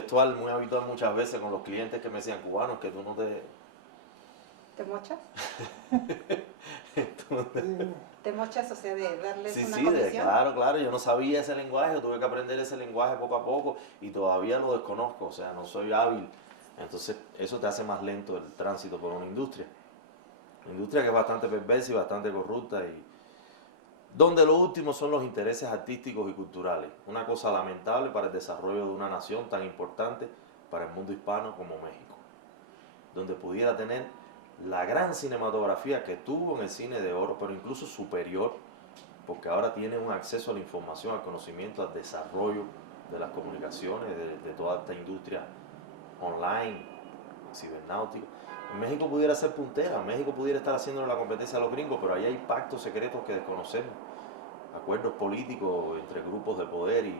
gestual muy habitual muchas veces con los clientes que me decían cubanos, que tú no te... ¿Te mochas? tú no te- ¿Te mochas, o sea, de darles Sí, una sí, comisión? claro, yo no sabía ese lenguaje, tuve que aprender ese lenguaje poco a poco y todavía lo desconozco, o sea, no soy hábil. Entonces, eso te hace más lento el tránsito por una industria que es bastante perversa y bastante corrupta y donde lo último son los intereses artísticos y culturales, una cosa lamentable para el desarrollo de una nación tan importante para el mundo hispano como México, donde pudiera tener la gran cinematografía que tuvo en el cine de oro, pero incluso superior, porque ahora tiene un acceso a la información, al conocimiento, al desarrollo de las comunicaciones, de toda esta industria online, cibernáutica. En México pudiera ser puntera, México pudiera estar haciendo la competencia a los gringos, pero ahí hay pactos secretos que desconocemos, acuerdos políticos entre grupos de poder y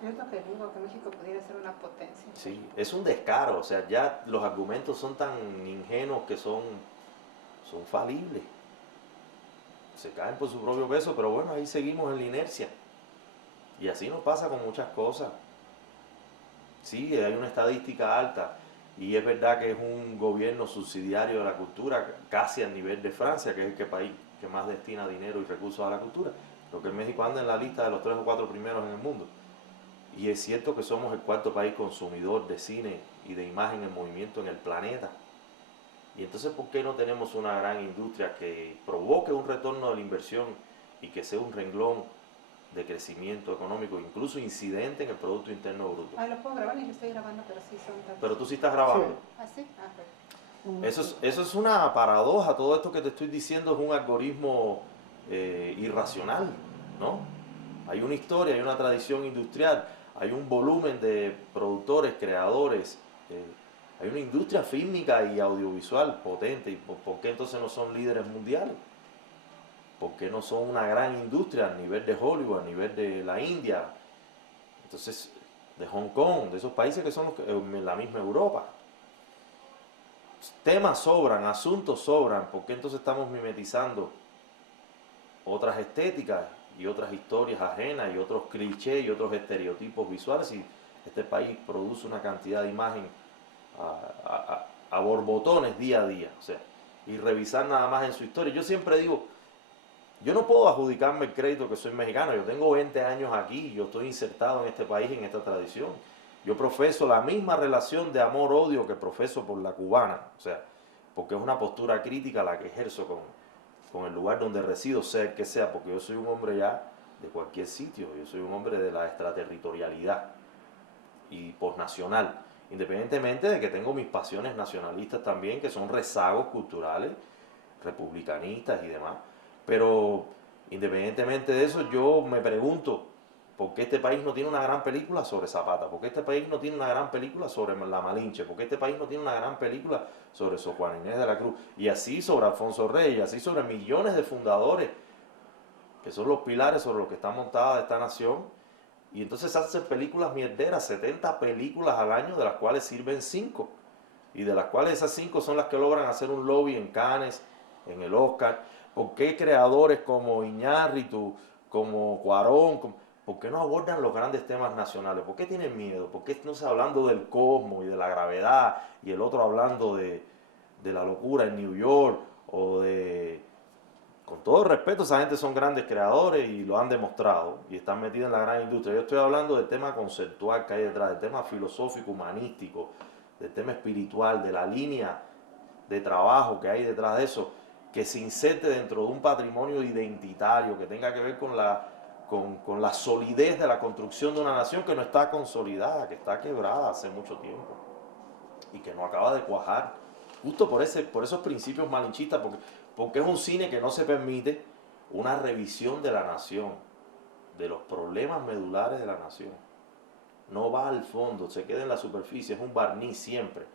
Yo es lo que digo, que México pudiera ser una potencia. sí, es un descaro, o sea, ya los argumentos son tan ingenuos que son falibles, se caen por su propio peso, pero bueno, ahí seguimos en la inercia. Y así nos pasa con muchas cosas. Sí, hay una estadística alta y es verdad que es un gobierno subsidiario de la cultura, casi al nivel de Francia, que es el país que más destina dinero y recursos a la cultura. Lo que México anda en la lista de los 3 o 4 primeros en el mundo. Y es cierto que somos el cuarto país consumidor de cine y de imagen en movimiento en el planeta. Y entonces, ¿por qué no tenemos una gran industria que provoque un retorno de la inversión y que sea un renglón de crecimiento económico, incluso incidente en el Producto Interno Bruto? Ah, lo puedo grabar y lo estoy grabando, pero sí son tantos. Pero tú sí estás grabando. ¿Ah, sí? Ah, pues. Eso es una paradoja, todo esto que te estoy diciendo es un algoritmo irracional, ¿no? Hay una historia, hay una tradición industrial, hay un volumen de productores, creadores, hay una industria fílmica y audiovisual potente. ¿Y por qué entonces no son líderes mundiales? ¿Por qué no son una gran industria a nivel de Hollywood, a nivel de la India? Entonces, de Hong Kong, de esos países que son la misma Europa. Temas sobran, asuntos sobran, ¿por qué entonces estamos mimetizando otras estéticas y otras historias ajenas y otros clichés y otros estereotipos visuales? Y este país produce una cantidad de imagen a borbotones día a día, o sea, y revisar nada más en su historia. Yo siempre digo, yo no puedo adjudicarme el crédito que soy mexicano, yo tengo 20 años aquí, yo estoy insertado en este país, en esta tradición. Yo profeso la misma relación de amor-odio que profeso por la cubana, o sea, porque es una postura crítica la que ejerzo con el lugar donde resido, sea el que sea, porque yo soy un hombre ya de cualquier sitio, yo soy un hombre de la extraterritorialidad y posnacional, independientemente de que tengo mis pasiones nacionalistas también, que son rezagos culturales, republicanistas y demás, pero independientemente de eso, yo me pregunto, ¿por qué este país no tiene una gran película sobre Zapata? ¿Por qué este país no tiene una gran película sobre la Malinche? ¿Por qué este país no tiene una gran película sobre Sor Juana Inés de la Cruz? Y así sobre Alfonso Reyes, y así sobre millones de fundadores, que son los pilares sobre los que está montada esta nación. Y entonces hacen películas mierderas, 70 películas al año, de las cuales sirven 5. Y de las cuales esas 5 son las que logran hacer un lobby en Cannes, en el Oscar. ¿Por qué creadores como Iñárritu, como Cuarón, por qué no abordan los grandes temas nacionales? ¿Por qué tienen miedo? ¿Por qué no se hablando del cosmos y de la gravedad y el otro hablando de la locura en New York o de... Con todo respeto, esa gente son grandes creadores y lo han demostrado y están metidos en la gran industria. Yo estoy hablando del tema conceptual que hay detrás, del tema filosófico, humanístico, del tema espiritual, de la línea de trabajo que hay detrás de eso, que se inserte dentro de un patrimonio identitario que tenga que ver con la solidez de la construcción de una nación que no está consolidada, que está quebrada hace mucho tiempo y que no acaba de cuajar, justo por esos principios malinchistas, porque es un cine que no se permite una revisión de la nación, de los problemas medulares de la nación. No va al fondo, se queda en la superficie, es un barniz siempre.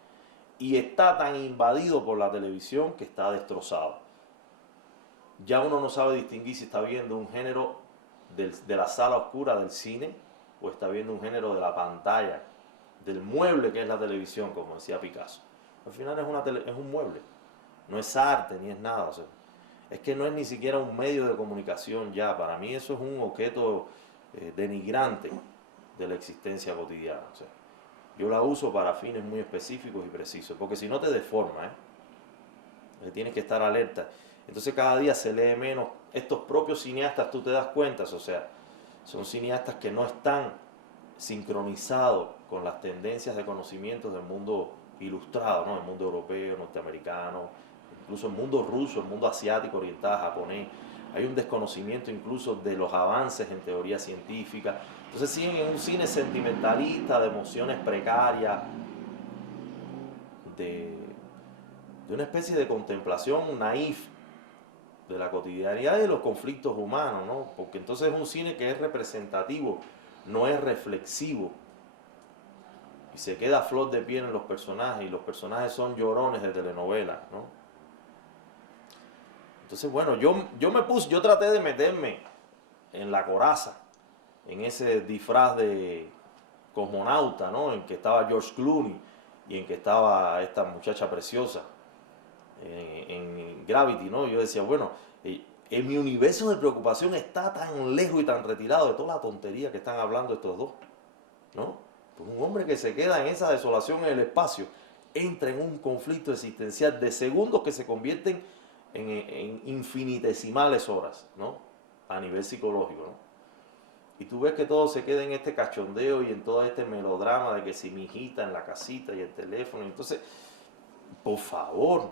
Y está tan invadido por la televisión que está destrozado. Ya uno no sabe distinguir si está viendo un género de la sala oscura del cine o está viendo un género de la pantalla, del mueble que es la televisión, como decía Picasso. Al final es un mueble, no es arte ni es nada. O sea, es que no es ni siquiera un medio de comunicación ya. Para mí eso es un objeto denigrante de la existencia cotidiana. O sea, Yo la uso para fines muy específicos y precisos, porque si no te deforma, tienes que estar alerta. Entonces cada día se lee menos. Estos propios cineastas, tú te das cuenta, o sea, son cineastas que no están sincronizados con las tendencias de conocimientos del mundo ilustrado, ¿no? El mundo europeo, norteamericano, incluso el mundo ruso, el mundo asiático, oriental, japonés. Hay un desconocimiento incluso de los avances en teoría científica. Entonces siguen en un cine sentimentalista, de emociones precarias, de una especie de contemplación naif de la cotidianidad y de los conflictos humanos, ¿no? Porque entonces es un cine que es representativo, no es reflexivo. Y se queda a flor de piel en los personajes, y los personajes son llorones de telenovela, ¿no? Entonces, bueno, yo traté de meterme en la coraza, en ese disfraz de cosmonauta, ¿no? En que estaba George Clooney y en que estaba esta muchacha preciosa en Gravity, ¿no? Yo decía, bueno, en mi universo de preocupación está tan lejos y tan retirado de toda la tontería que están hablando estos dos, ¿no? Pues un hombre que se queda en esa desolación en el espacio entra en un conflicto existencial de segundos que se convierten en infinitesimales horas, ¿no? A nivel psicológico, ¿no? Y tú ves que todo se queda en este cachondeo y en todo este melodrama de que si mi hijita en la casita y el teléfono. Entonces, por favor,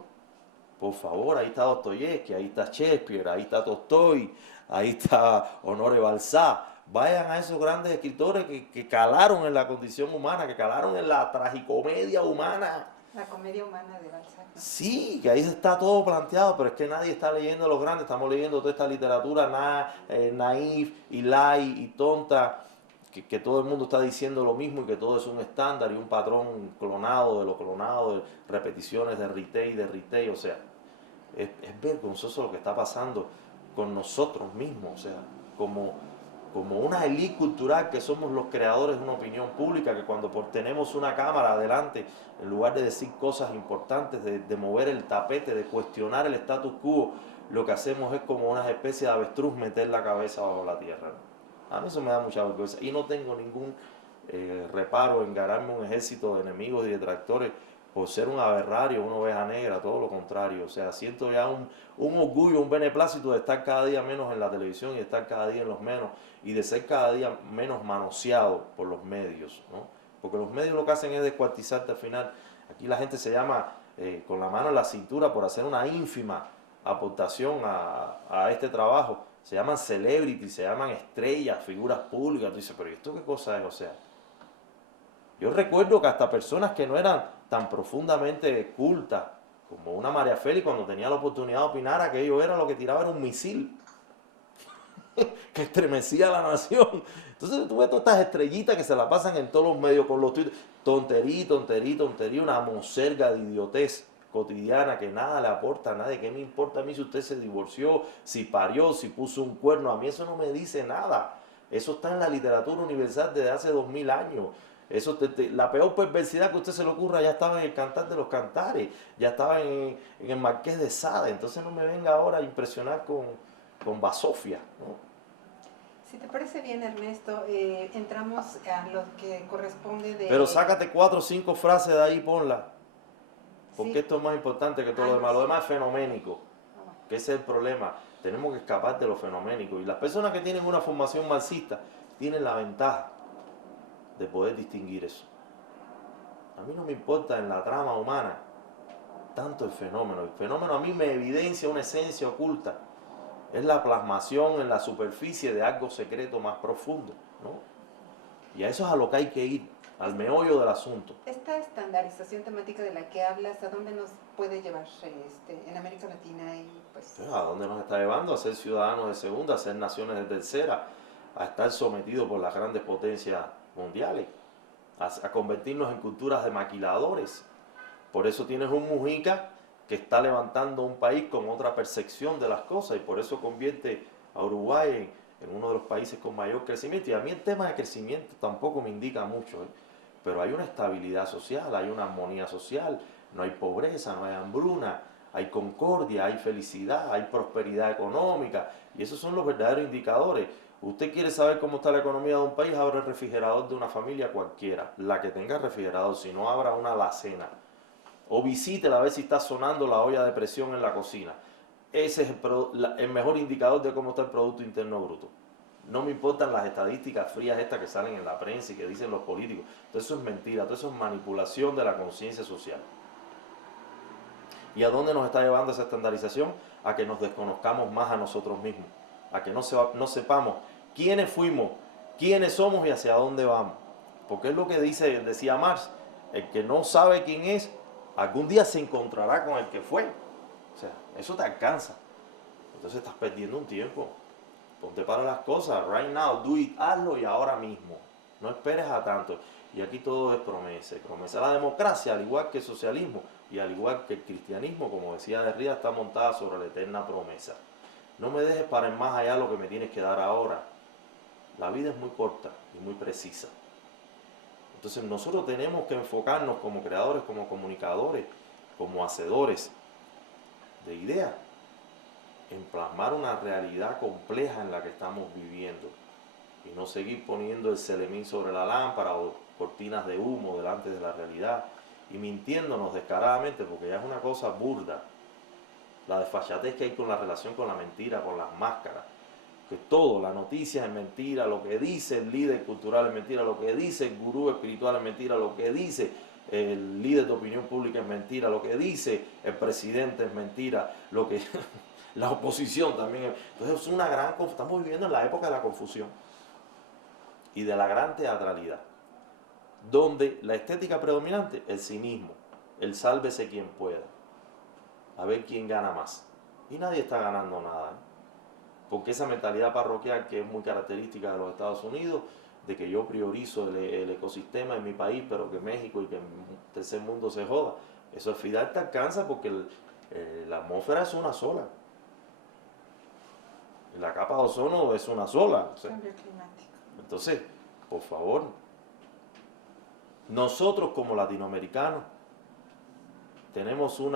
ahí está Dostoyevsky, ahí está Shakespeare, ahí está Tolstoy, ahí está Honoré Balzac. Vayan a esos grandes escritores que calaron en la condición humana, que calaron en la tragicomedia humana. La comedia humana de Balzac, ¿no? Sí, que ahí está todo planteado, pero es que nadie está leyendo a los grandes, estamos leyendo toda esta literatura naif y light y tonta, que todo el mundo está diciendo lo mismo y que todo es un estándar y un patrón clonado de lo clonado, de repeticiones de retake, o sea, es vergonzoso lo que está pasando con nosotros mismos, o sea, como una élite cultural que somos los creadores de una opinión pública, que cuando tenemos una cámara adelante, en lugar de decir cosas importantes, de mover el tapete, de cuestionar el status quo, lo que hacemos es como una especie de avestruz meter la cabeza bajo la tierra, ¿no? A mí eso me da mucha vergüenza y no tengo ningún reparo en ganarme un ejército de enemigos y detractores por ser un aberrario, una oveja negra, todo lo contrario. O sea, siento ya un orgullo, un beneplácito de estar cada día menos en la televisión y de estar cada día en los menos y de ser cada día menos manoseado por los medios, ¿no? Porque los medios lo que hacen es descuartizarte al final. Aquí la gente se llama con la mano en la cintura por hacer una ínfima aportación a este trabajo. Se llaman celebrities, se llaman estrellas, figuras públicas. Tú dices, pero ¿esto qué cosa es? O sea, yo recuerdo que hasta personas que no eran tan profundamente cultas, como una María Félix, cuando tenía la oportunidad de opinar, aquello era lo que tiraba era un misil que estremecía a la nación. Entonces tú ves todas estas estrellitas que se la pasan en todos los medios con los tweets, tontería, una monserga de idiotez cotidiana que nada le aporta a nadie. ¿Qué me importa a mí si usted se divorció, si parió, si puso un cuerno? A mí eso no me dice nada. Eso está en la literatura universal desde hace 2000 años. Eso la peor perversidad que a usted se le ocurra ya estaba en el Cantar de los Cantares, ya estaba en el Marqués de Sade. Entonces no me venga ahora a impresionar con basofia, ¿no? Si te parece bien, Ernesto, entramos a lo que corresponde de... Pero sácate 4 o 5 frases de ahí, ponla. Porque Sí. esto es más importante que todo lo demás. Lo demás es fenoménico, que ese es el problema. Tenemos que escapar de lo fenoménico. Y las personas que tienen una formación marxista tienen la ventaja de poder distinguir eso. A mí no me importa en la trama humana tanto el fenómeno. El fenómeno a mí me evidencia una esencia oculta. Es la plasmación en la superficie de algo secreto más profundo, ¿no? Y a eso es a lo que hay que ir, al meollo del asunto. Esta estandarización temática de la que hablas, ¿a dónde nos puede llevar en América Latina? Y pues... ¿A dónde nos está llevando? A ser ciudadanos de segunda, a ser naciones de tercera, a estar sometidos por las grandes potencias mundiales, a convertirnos en culturas de maquiladores. Por eso tienes un Mujica que está levantando un país con otra percepción de las cosas y por eso convierte a Uruguay en uno de los países con mayor crecimiento. Y a mí el tema de crecimiento tampoco me indica mucho, pero hay una estabilidad social, hay una armonía social, no hay pobreza, no hay hambruna, hay concordia, hay felicidad, hay prosperidad económica y esos son los verdaderos indicadores. Usted quiere saber cómo está la economía de un país, abra el refrigerador de una familia cualquiera, la que tenga refrigerador, si no abra una alacena. O visítela a ver si está sonando la olla de presión en la cocina. Ese es el mejor indicador de cómo está el Producto Interno Bruto. No me importan las estadísticas frías estas que salen en la prensa y que dicen los políticos. Todo eso es mentira, todo eso es manipulación de la conciencia social. ¿Y a dónde nos está llevando esa estandarización? A que nos desconozcamos más a nosotros mismos, a que no sepamos quiénes fuimos, quiénes somos y hacia dónde vamos. Porque es lo que decía Marx, el que no sabe quién es, algún día se encontrará con el que fue. O sea, eso te alcanza. Entonces estás perdiendo un tiempo. Ponte para las cosas, right now, do it, hazlo y ahora mismo. No esperes a tanto. Y aquí todo es promesa. Promesa. La democracia, al igual que el socialismo y al igual que el cristianismo, como decía Derrida, está montada sobre la eterna promesa. No me dejes para en más allá lo que me tienes que dar ahora. La vida es muy corta y muy precisa. Entonces nosotros tenemos que enfocarnos como creadores, como comunicadores, como hacedores de ideas, en plasmar una realidad compleja en la que estamos viviendo y no seguir poniendo el celemín sobre la lámpara o cortinas de humo delante de la realidad y mintiéndonos descaradamente, porque ya es una cosa burda la desfachatez que hay con la relación con la mentira, con las máscaras, que todo, la noticia es mentira, lo que dice el líder cultural es mentira, lo que dice el gurú espiritual es mentira, lo que dice el líder de opinión pública es mentira, lo que dice el presidente es mentira, lo que la oposición también es. Entonces es una gran, estamos viviendo en la época de la confusión y de la gran teatralidad, donde la estética predominante, el cinismo, el sálvese quien pueda, a ver quién gana más. Y nadie está ganando nada, ¿eh? Porque esa mentalidad parroquial que es muy característica de los Estados Unidos, de que yo priorizo el ecosistema en mi país, pero que México y que el tercer mundo se joda, eso al final te alcanza porque la atmósfera es una sola. La capa de ozono es una sola. O sea, Cambio climático. entonces, por favor, nosotros como latinoamericanos tenemos un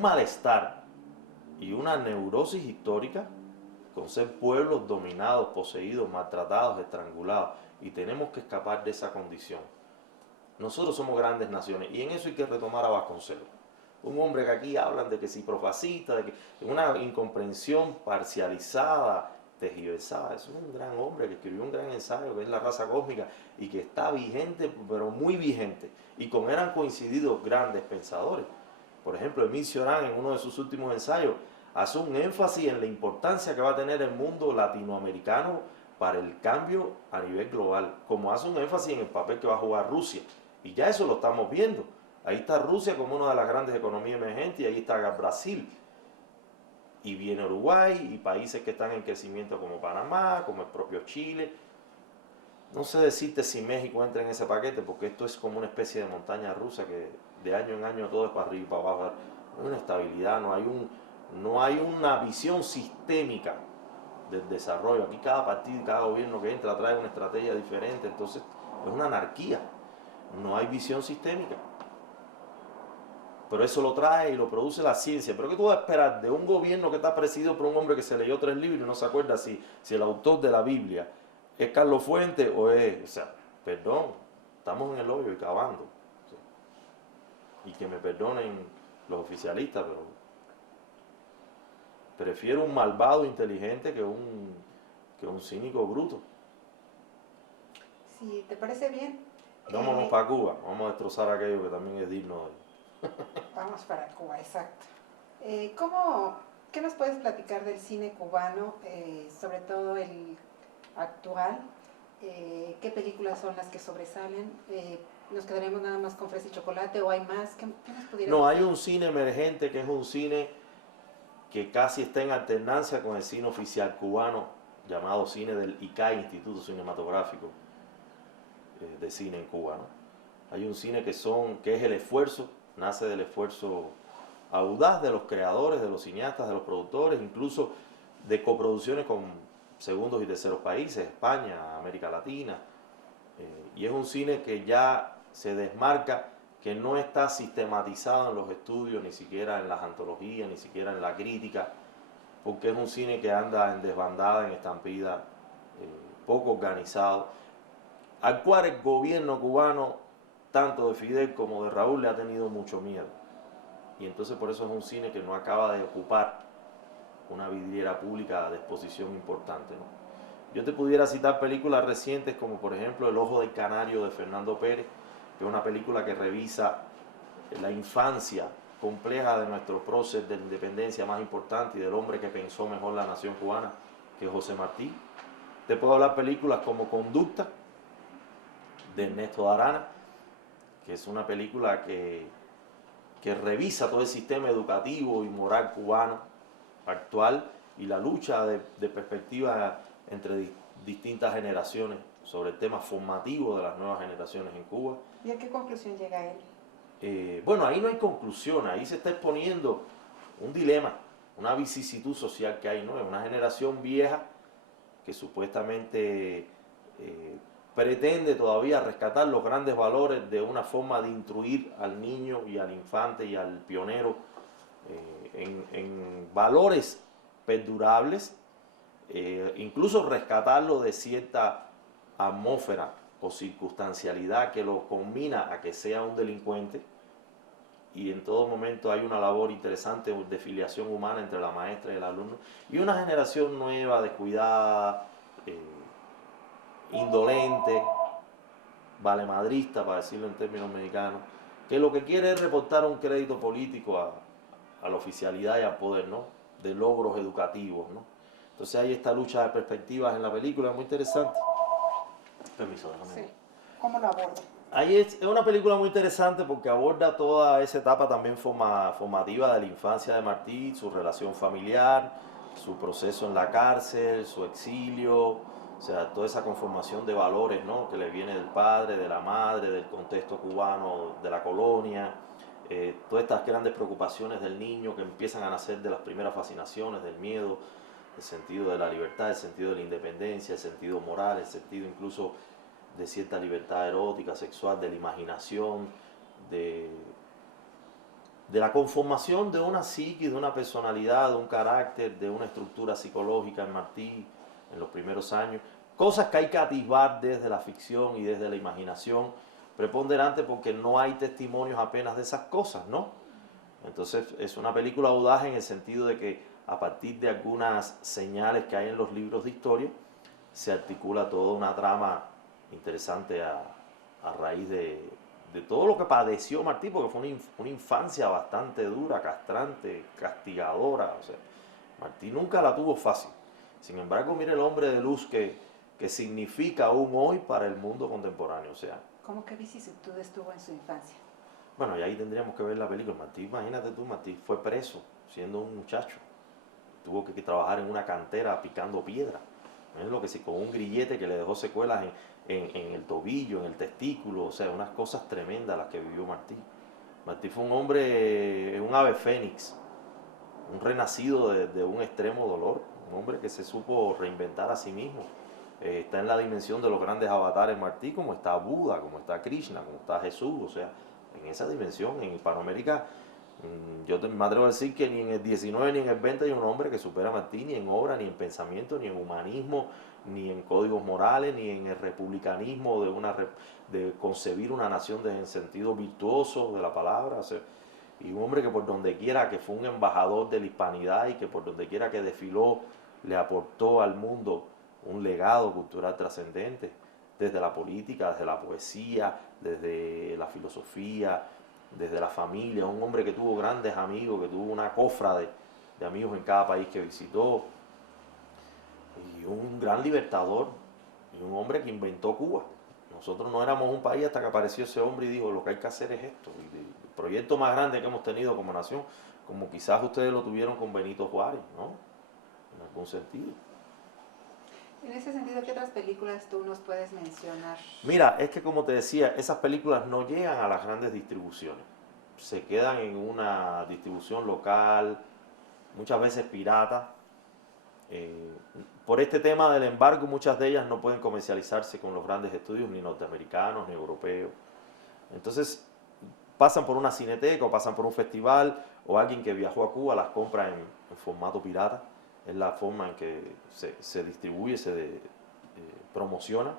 malestar y una neurosis histórica con ser pueblos dominados, poseídos, maltratados, estrangulados, y tenemos que escapar de esa condición. Nosotros somos grandes naciones y en eso hay que retomar a Vasconcelos, un hombre que aquí hablan de que si profascista, de que una incomprensión parcializada, tergiversada. Es un gran hombre que escribió un gran ensayo que es La raza cósmica y que está vigente, pero muy vigente, y con él han coincidido grandes pensadores. Por ejemplo, Émile Cioran, en uno de sus últimos ensayos, hace un énfasis en la importancia que va a tener el mundo latinoamericano para el cambio a nivel global, como hace un énfasis en el papel que va a jugar Rusia. Y ya eso lo estamos viendo. Ahí está Rusia como una de las grandes economías emergentes y ahí está Brasil. Y viene Uruguay y países que están en crecimiento como Panamá, como el propio Chile. No sé decirte si México entra en ese paquete porque esto es como una especie de montaña rusa que de año en año todo es para arriba y para abajo. No hay una estabilidad, no hay una visión sistémica del desarrollo. Aquí cada partido, cada gobierno que entra trae una estrategia diferente, entonces es una anarquía. No hay visión sistémica. Pero eso lo trae y lo produce la ciencia. ¿Pero qué tú vas a esperar de un gobierno que está presidido por un hombre que se leyó 3 libros y no se acuerda si el autor de la Biblia es Carlos Fuentes o es... O sea, perdón, estamos en el hoyo y cavando. O sea, y que me perdonen los oficialistas, pero prefiero un malvado inteligente que un cínico bruto. Si te parece bien, Vámonos para Cuba, vamos a destrozar aquello que también es digno de... vamos para Cuba, exacto. ¿Qué nos puedes platicar del cine cubano, sobre todo el actual? ¿Qué películas son las que sobresalen? ¿Nos quedaremos nada más con Fresa y Chocolate o hay más? ¿Qué nos pudieras No, decir? hay un cine emergente que es un cine que casi está en alternancia con el cine oficial cubano, llamado cine del ICAI, Instituto Cinematográfico de Cine en Cuba, ¿no? Hay un cine que es el esfuerzo, nace del esfuerzo audaz de los creadores, de los cineastas, de los productores, incluso de coproducciones con segundos y terceros países, España, América Latina, y es un cine que ya se desmarca, que no está sistematizado en los estudios, ni siquiera en las antologías, ni siquiera en la crítica, porque es un cine que anda en desbandada, en estampida, poco organizado, al cual el gobierno cubano, tanto de Fidel como de Raúl, le ha tenido mucho miedo. Y entonces por eso es un cine que no acaba de ocupar una vidriera pública de exposición importante, ¿no? Yo te pudiera citar películas recientes como por ejemplo El ojo del canario de Fernando Pérez, que es una película que revisa la infancia compleja de nuestro prócer de la independencia más importante y del hombre que pensó mejor la nación cubana, que es José Martí. Te puedo hablar películas como Conducta, de Ernesto Arana, que es una película que revisa todo el sistema educativo y moral cubano actual y la lucha de perspectiva entre distintas generaciones sobre el tema formativo de las nuevas generaciones en Cuba. ¿Y a qué conclusión llega él? Bueno, ahí no hay conclusión, ahí se está exponiendo un dilema, una vicisitud social que hay, ¿no? Es una generación vieja que supuestamente pretende todavía rescatar los grandes valores de una forma de instruir al niño y al infante y al pionero en valores perdurables, incluso rescatarlo de cierta atmósfera o circunstancialidad que lo combina a que sea un delincuente, y en todo momento hay una labor interesante de filiación humana entre la maestra y el alumno, y una generación nueva, descuidada, indolente, valemadrista, para decirlo en términos mexicanos, que lo que quiere es reportar un crédito político a la oficialidad y al poder, ¿no? De logros educativos, ¿no? Entonces hay esta lucha de perspectivas en la película, muy interesante. Permiso, déjame. Sí. ¿Cómo lo aborda? Ahí es una película muy interesante porque aborda toda esa etapa también formativa de la infancia de Martí, su relación familiar, su proceso en la cárcel, su exilio, o sea, toda esa conformación de valores, ¿no? Que le viene del padre, de la madre, del contexto cubano, de la colonia, todas estas grandes preocupaciones del niño que empiezan a nacer de las primeras fascinaciones, del miedo, el sentido de la libertad, el sentido de la independencia, el sentido moral, el sentido incluso de cierta libertad erótica, sexual, de la imaginación, de la conformación de una psique, de una personalidad, de un carácter, de una estructura psicológica en Martí en los primeros años. Cosas que hay que atisbar desde la ficción y desde la imaginación preponderante porque no hay testimonios apenas de esas cosas, ¿no? Entonces es una película audaz en el sentido de que a partir de algunas señales que hay en los libros de historia se articula toda una trama interesante a raíz de todo lo que padeció Martí, porque fue una infancia bastante dura, castrante, castigadora. O sea, Martí nunca la tuvo fácil. Sin embargo, mire el hombre de luz que significa aún hoy para el mundo contemporáneo. O sea, ¿Cómo que vicisitudes tuvo en su infancia? bueno, y ahí tendríamos que ver la película. Martí, imagínate tú, Martí fue preso siendo un muchacho. Tuvo que trabajar en una cantera picando piedra. Es lo que sí, con un grillete que le dejó secuelas en el tobillo, en el testículo, o sea, unas cosas tremendas las que vivió Martí. Martí fue un hombre, un ave fénix, un renacido de un extremo dolor, un hombre que se supo reinventar a sí mismo. Está en la dimensión de los grandes avatares Martí, como está Buda, como está Krishna, como está Jesús, o sea, en esa dimensión, en Hispanoamérica. Yo me atrevo a decir que ni en el 19 ni en el 20 hay un hombre que supera a Martí, ni en obra, ni en pensamiento, ni en humanismo, ni en códigos morales, ni en el republicanismo de concebir una nación en sentido virtuoso de la palabra. O sea, y un hombre que por donde quiera que fue un embajador de la hispanidad y que por donde quiera que desfiló le aportó al mundo un legado cultural trascendente, desde la política, desde la poesía, desde la filosofía, desde la familia, un hombre que tuvo grandes amigos, que tuvo una cofra de amigos en cada país que visitó, y un gran libertador, y un hombre que inventó Cuba. Nosotros no éramos un país hasta que apareció ese hombre y dijo, lo que hay que hacer es esto. Y el proyecto más grande que hemos tenido como nación, como quizás ustedes lo tuvieron con Benito Juárez, ¿no? En algún sentido. En ese sentido, ¿qué otras películas tú nos puedes mencionar? Mira, es que como te decía, esas películas no llegan a las grandes distribuciones. Se quedan en una distribución local, muchas veces pirata. Por este tema del embargo, muchas de ellas no pueden comercializarse con los grandes estudios, ni norteamericanos, ni europeos. Entonces, pasan por una cineteca, o pasan por un festival, o alguien que viajó a Cuba las compra en formato pirata. es la forma en que se distribuye, promociona.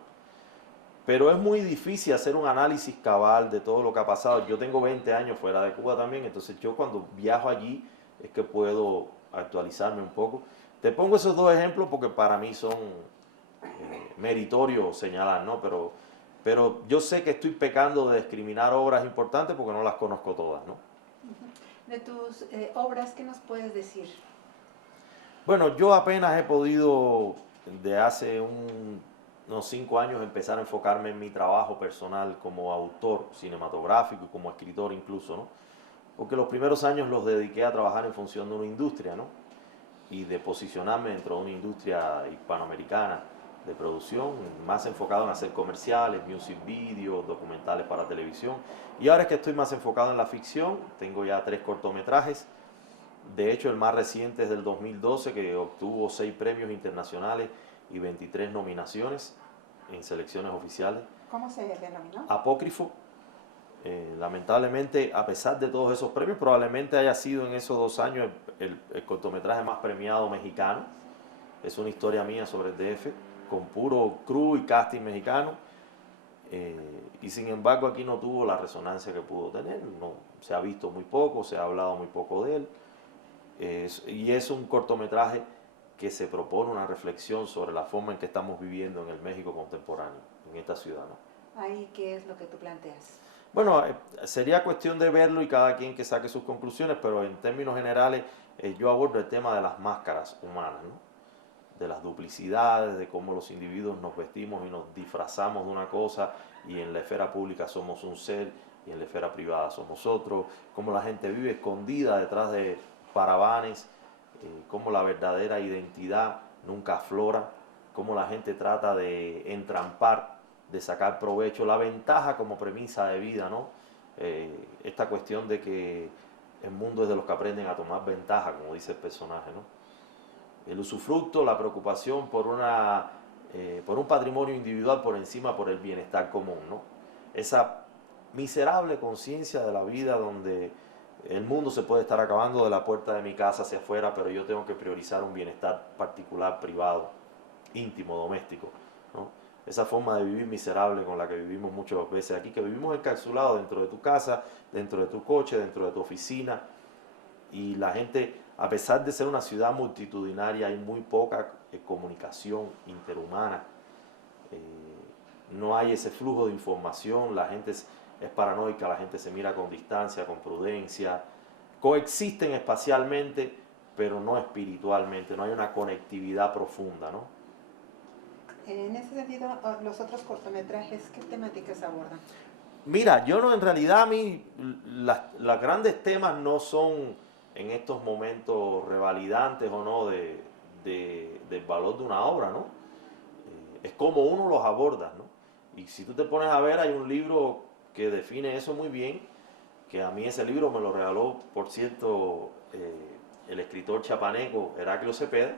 Pero es muy difícil hacer un análisis cabal de todo lo que ha pasado. Yo tengo 20 años fuera de Cuba también, entonces yo cuando viajo allí es que puedo actualizarme un poco. Te pongo esos dos ejemplos porque para mí son meritorios señalar, ¿no? Pero yo sé que estoy pecando de discriminar obras importantes porque no las conozco todas, ¿no? De tus obras, ¿qué nos puedes decir? Bueno, yo apenas he podido, de hace unos 5 años, empezar a enfocarme en mi trabajo personal como autor cinematográfico y como escritor incluso, ¿no? Porque los primeros años los dediqué a trabajar en función de una industria, ¿no? Y de posicionarme dentro de una industria hispanoamericana de producción, más enfocado en hacer comerciales, music videos, documentales para televisión. Y ahora es que estoy más enfocado en la ficción, tengo ya 3 cortometrajes. De hecho, el más reciente es del 2012, que obtuvo 6 premios internacionales y 23 nominaciones en selecciones oficiales. ¿Cómo se denominó? Apócrifo. Lamentablemente, a pesar de todos esos premios, probablemente haya sido en esos 2 años el cortometraje más premiado mexicano. Es una historia mía sobre el DF, con puro crew y casting mexicano. Y sin embargo aquí no tuvo la resonancia que pudo tener. No, se ha visto muy poco, se ha hablado muy poco de él. Y es un cortometraje que se propone una reflexión sobre la forma en que estamos viviendo en el México contemporáneo, en esta ciudad, ¿no? Ahí, ¿qué es lo que tú planteas? Bueno, sería cuestión de verlo y cada quien que saque sus conclusiones, pero en términos generales yo abordo el tema de las máscaras humanas, ¿no? De las duplicidades, de cómo los individuos nos vestimos y nos disfrazamos de una cosa y en la esfera pública somos un ser y en la esfera privada somos otro, cómo la gente vive escondida detrás de paravanes, cómo la verdadera identidad nunca aflora, cómo la gente trata de entrampar, de sacar provecho, la ventaja como premisa de vida, ¿no? Esta cuestión de que el mundo es de los que aprenden a tomar ventaja, como dice el personaje, ¿no? El usufructo, la preocupación por un patrimonio individual por encima por el bienestar común, ¿no? Esa miserable conciencia de la vida donde el mundo se puede estar acabando de la puerta de mi casa hacia afuera, pero yo tengo que priorizar un bienestar particular, privado, íntimo, doméstico, ¿no? Esa forma de vivir miserable con la que vivimos muchas veces aquí, que vivimos encapsulados dentro de tu casa, dentro de tu coche, dentro de tu oficina, y la gente, a pesar de ser una ciudad multitudinaria, hay muy poca comunicación interhumana, no hay ese flujo de información, la gente es paranoica, la gente se mira con distancia, con prudencia, coexisten espacialmente, pero no espiritualmente, no hay una conectividad profunda, ¿no? En ese sentido, los otros cortometrajes, ¿qué temáticas abordan? Mira, yo no, en realidad a mí, las grandes temas no son en estos momentos revalidantes o no del valor de una obra, ¿no? Es como uno los aborda, ¿no? Y si tú te pones a ver, hay un libro que define eso muy bien, que a mí ese libro me lo regaló, por cierto, el escritor chapaneco Heraclio Cepeda.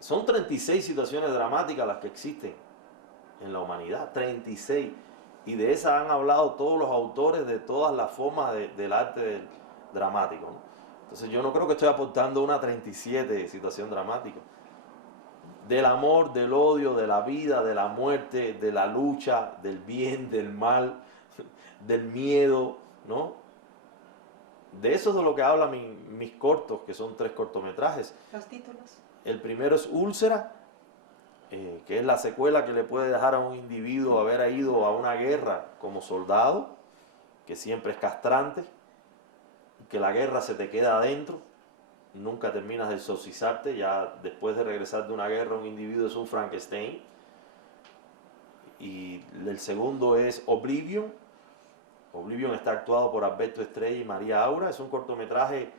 Son 36 situaciones dramáticas las que existen en la humanidad, 36. Y de esas han hablado todos los autores de todas las formas del arte dramático, ¿no? Entonces yo no creo que estoy aportando una 37 situación dramática. Del amor, del odio, de la vida, de la muerte, de la lucha, del bien, del mal, del miedo, ¿no? De eso es de lo que hablan mis cortos, que son 3 cortometrajes. ¿Los títulos? El primero es Úlcera, que es la secuela que le puede dejar a un individuo haber ido a una guerra como soldado, que siempre es castrante, que la guerra se te queda adentro, nunca terminas de exorcizarte, ya después de regresar de una guerra un individuo es un Frankenstein. Y el segundo es Oblivion. Oblivion está actuado por Alberto Estrella y María Aura, es un cortometraje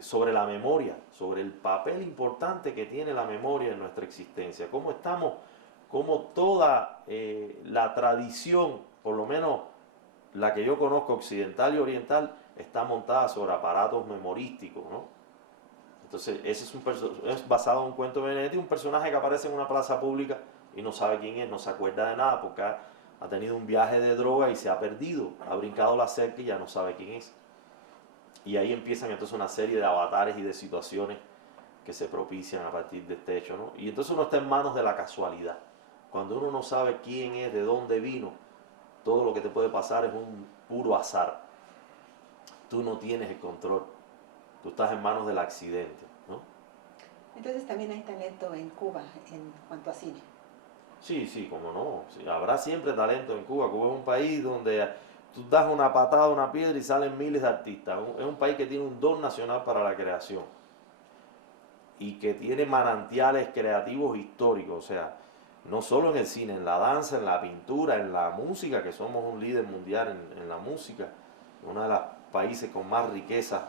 sobre la memoria, sobre el papel importante que tiene la memoria en nuestra existencia, cómo toda la tradición, por lo menos la que yo conozco occidental y oriental, está montada sobre aparatos memorísticos, ¿no? Entonces ese es basado en un cuento de Benedetti, un personaje que aparece en una plaza pública y no sabe quién es, no se acuerda de nada porque ha tenido un viaje de droga y se ha perdido, ha brincado la cerca y ya no sabe quién es. Y ahí empiezan entonces una serie de avatares y de situaciones que se propician a partir de este hecho, ¿no? Y entonces uno está en manos de la casualidad. Cuando uno no sabe quién es, de dónde vino, todo lo que te puede pasar es un puro azar. Tú no tienes el control, tú estás en manos del accidente, ¿no? Entonces también hay talento en Cuba en cuanto a cine. Sí, sí, cómo no. Sí, habrá siempre talento en Cuba. Cuba es un país donde tú das una patada a una piedra y salen miles de artistas. Es un país que tiene un don nacional para la creación y que tiene manantiales creativos históricos. O sea, no solo en el cine, en la danza, en la pintura, en la música, que somos un líder mundial en la música. Uno de los países con más riquezas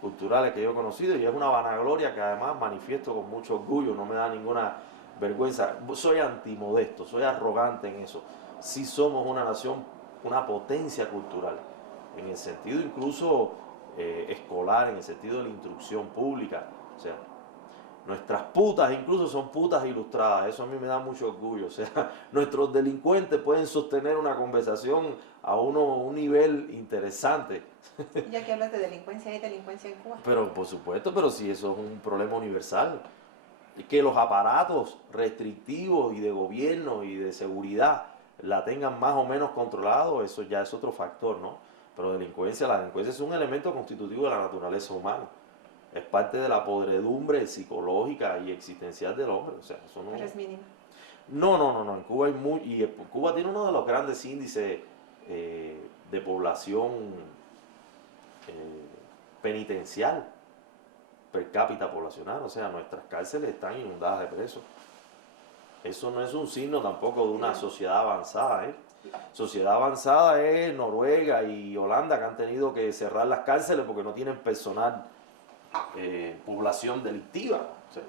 culturales que yo he conocido, y es una vanagloria que además manifiesto con mucho orgullo, no me da ninguna vergüenza. Soy antimodesto, soy arrogante en eso. Sí somos una nación, una potencia cultural, en el sentido incluso escolar, en el sentido de la instrucción pública. O sea, nuestras putas incluso son putas ilustradas, eso a mí me da mucho orgullo. O sea, nuestros delincuentes pueden sostener una conversación a un nivel interesante. Ya que hablas de delincuencia, ¿hay delincuencia en Cuba? Pero por supuesto, pero si eso es un problema universal. Que los aparatos restrictivos y de gobierno y de seguridad la tengan más o menos controlado, eso ya es otro factor, ¿no? Pero la delincuencia es un elemento constitutivo de la naturaleza humana. Es parte de la podredumbre psicológica y existencial del hombre. O sea, eso no... Pero es mínimo. No. En Cuba hay muy... Y Cuba tiene uno de los grandes índices de población penitencial per cápita poblacional. O sea, nuestras cárceles están inundadas de presos. Eso no es un signo tampoco de una sociedad avanzada, ¿eh? Sociedad avanzada es Noruega y Holanda, que han tenido que cerrar las cárceles porque no tienen personal, población delictiva. O sea,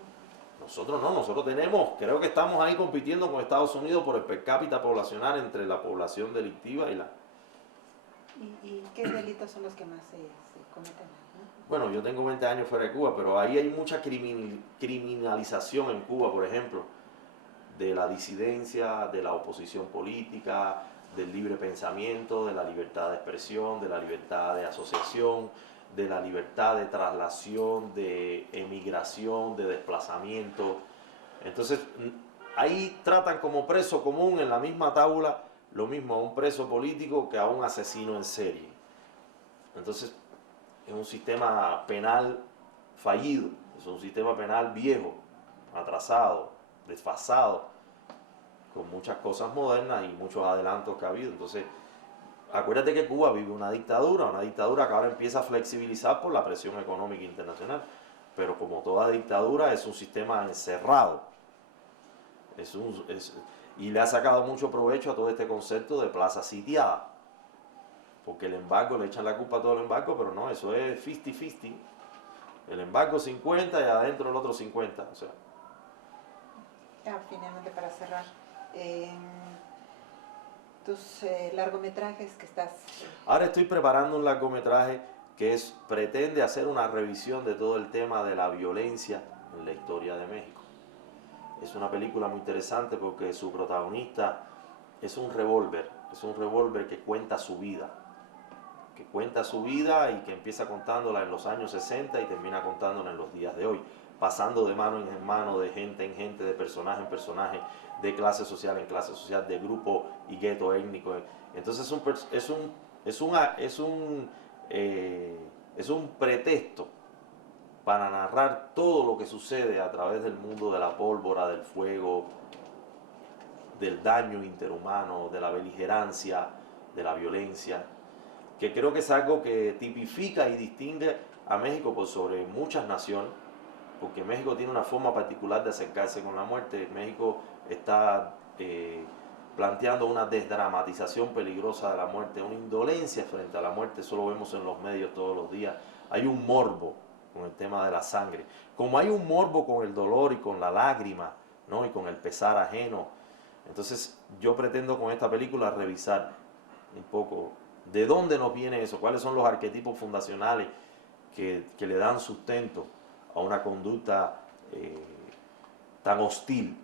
nosotros no, nosotros tenemos, creo que estamos ahí compitiendo con Estados Unidos por el per cápita poblacional entre la población delictiva y la... ¿Y qué delitos son los que más se cometen? ¿No? Bueno, yo tengo 20 años fuera de Cuba, pero ahí hay mucha criminalización en Cuba, por ejemplo, de la disidencia, de la oposición política, del libre pensamiento, de la libertad de expresión, de la libertad de asociación, de la libertad de traslación, de emigración, de desplazamiento. Entonces, ahí tratan como preso común en la misma tabla lo mismo a un preso político que a un asesino en serie. Entonces, es un sistema penal fallido, es un sistema penal viejo, atrasado, desfasado, con muchas cosas modernas y muchos adelantos que ha habido. Entonces, acuérdate que Cuba vive una dictadura que ahora empieza a flexibilizar por la presión económica internacional, pero como toda dictadura es un sistema encerrado, y le ha sacado mucho provecho a todo este concepto de plaza sitiada, porque el embargo, le echan la culpa a todo el embargo, pero no, eso es 50-50, el embargo 50 y adentro el otro 50, o sea. Ya, finalmente para cerrar, tus largometrajes que estás... Ahora estoy preparando un largometraje que pretende hacer una revisión de todo el tema de la violencia en la historia de México. Es una película muy interesante porque su protagonista es un revólver que cuenta su vida, y que empieza contándola en los años 60 y termina contándola en los días de hoy, pasando de mano en mano, de gente en gente, de personaje en personaje, de clase social en clase social, de grupo y gueto étnico. Entonces es un pretexto para narrar todo lo que sucede a través del mundo de la pólvora, del fuego, del daño interhumano, de la beligerancia, de la violencia, que creo que es algo que tipifica y distingue a México por sobre muchas naciones, porque México tiene una forma particular de acercarse con la muerte. México está planteando una desdramatización peligrosa de la muerte, una indolencia frente a la muerte, eso lo vemos en los medios todos los días. Hay un morbo con el tema de la sangre, como hay un morbo con el dolor y con la lágrima, ¿no? Y con el pesar ajeno. Entonces yo pretendo con esta película revisar un poco de dónde nos viene eso, cuáles son los arquetipos fundacionales que le dan sustento a una conducta tan hostil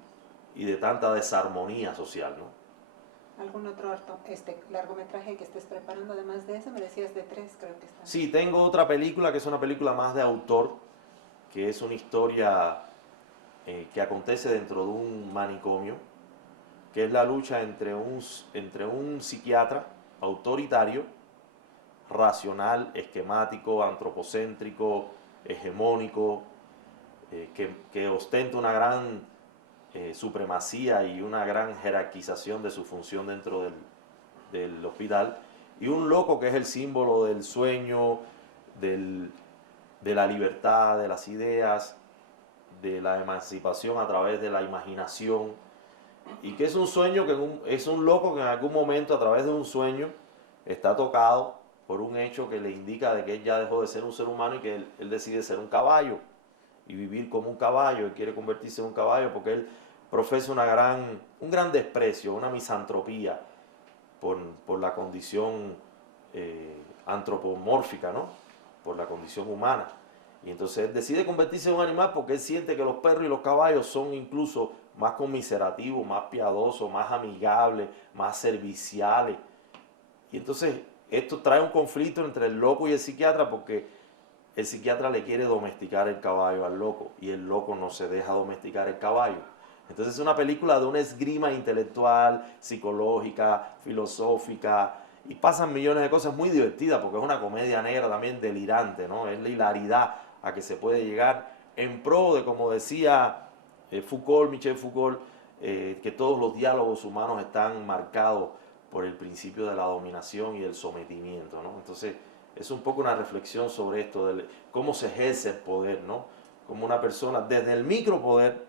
y de tanta desarmonía social, ¿no? ¿Algún otro largometraje que estés preparando además de ese? Me decías de 3, creo que están. Sí, tengo otra película que es una película más de autor, que es una historia que acontece dentro de un manicomio, que es la lucha entre un psiquiatra autoritario, racional, esquemático, antropocéntrico, hegemónico, que ostenta una gran supremacía y una gran jerarquización de su función dentro del hospital, y un loco que es el símbolo del sueño, de la libertad, de las ideas, de la emancipación a través de la imaginación, y que es un sueño, es un loco que en algún momento a través de un sueño está tocado por un hecho que le indica de que él ya dejó de ser un ser humano y que él decide ser un caballo y vivir como un caballo. Él quiere convertirse en un caballo porque él profesa un gran desprecio, una misantropía por la condición antropomórfica, ¿no? Por la condición humana. Y entonces él decide convertirse en un animal porque él siente que los perros y los caballos son incluso más conmiserativos, más piadosos, más amigables, más serviciales. Y entonces esto trae un conflicto entre el loco y el psiquiatra, porque el psiquiatra le quiere domesticar el caballo al loco y el loco no se deja domesticar el caballo. Entonces es una película de una esgrima intelectual, psicológica, filosófica, y pasan millones de cosas muy divertidas porque es una comedia negra también delirante, ¿no? Es la hilaridad a que se puede llegar en pro de, como decía Michel Foucault, que todos los diálogos humanos están marcados por el principio de la dominación y del sometimiento, ¿no? Entonces es un poco una reflexión sobre esto, de cómo se ejerce el poder, ¿no? Como una persona, desde el micropoder,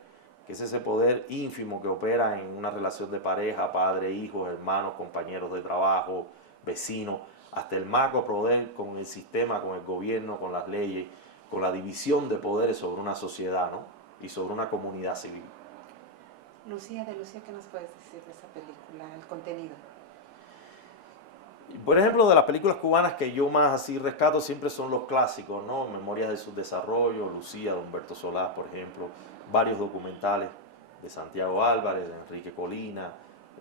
que es ese poder ínfimo que opera en una relación de pareja, padre, hijos, hermanos, compañeros de trabajo, vecinos, hasta el macropoder con el sistema, con el gobierno, con las leyes, con la división de poderes sobre una sociedad, ¿no? Y sobre una comunidad civil. Lucía, ¿qué nos puedes decir de esa película, el contenido? Por ejemplo, de las películas cubanas que yo más así rescato siempre son los clásicos, ¿no? Memorias de su desarrollo, Lucía de Humberto Solá, por ejemplo, varios documentales de Santiago Álvarez, de Enrique Colina,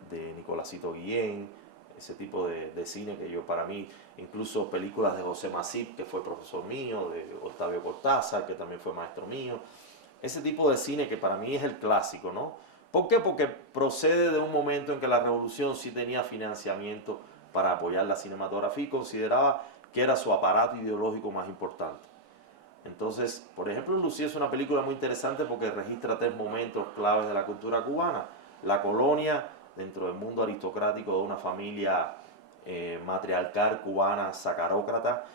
de Nicolásito Guillén, ese tipo de cine que yo, para mí, incluso películas de José Masip, que fue profesor mío, de Octavio Cortázar, que también fue maestro mío, ese tipo de cine que para mí es el clásico, ¿no? ¿Por qué? Porque procede de un momento en que la revolución sí tenía financiamiento para apoyar la cinematografía y consideraba que era su aparato ideológico más importante. Entonces, por ejemplo, Lucía es una película muy interesante porque registra 3 momentos claves de la cultura cubana: la colonia dentro del mundo aristocrático de una familia matriarcal cubana sacarócrata.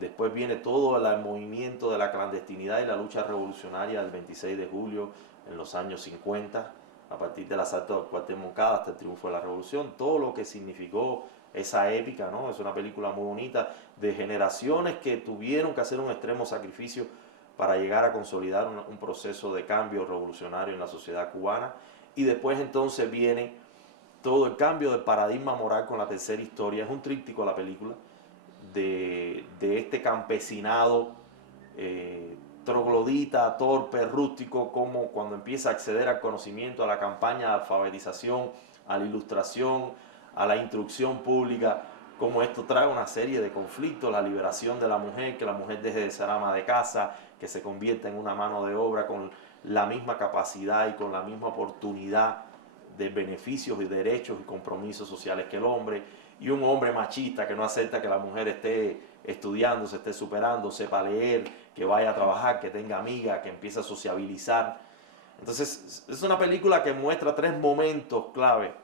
Después viene todo el movimiento de la clandestinidad y la lucha revolucionaria del 26 de julio en los años 50, a partir del asalto del cuartel Moncada hasta el triunfo de la revolución, todo lo que significó esa épica, ¿no? Es una película muy bonita, de generaciones que tuvieron que hacer un extremo sacrificio para llegar a consolidar un proceso de cambio revolucionario en la sociedad cubana. Y después entonces viene todo el cambio del paradigma moral con la tercera historia. Es un tríptico la película de este campesinado troglodita, torpe, rústico, como cuando empieza a acceder al conocimiento, a la campaña de alfabetización, a la ilustración, a la instrucción pública, como esto trae una serie de conflictos: la liberación de la mujer, que la mujer deje de ser ama de casa, que se convierta en una mano de obra con la misma capacidad y con la misma oportunidad de beneficios y derechos y compromisos sociales que el hombre, y un hombre machista que no acepta que la mujer esté estudiando, se esté superando, sepa leer, que vaya a trabajar, que tenga amigas, que empiece a sociabilizar. Entonces es una película que muestra 3 momentos clave,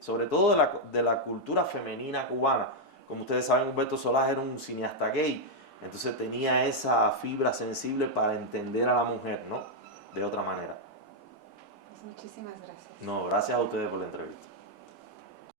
sobre todo de la cultura femenina cubana. Como ustedes saben, Humberto Solá era un cineasta gay, entonces tenía esa fibra sensible para entender a la mujer, ¿no? De otra manera. Pues muchísimas gracias. No, gracias a ustedes por la entrevista.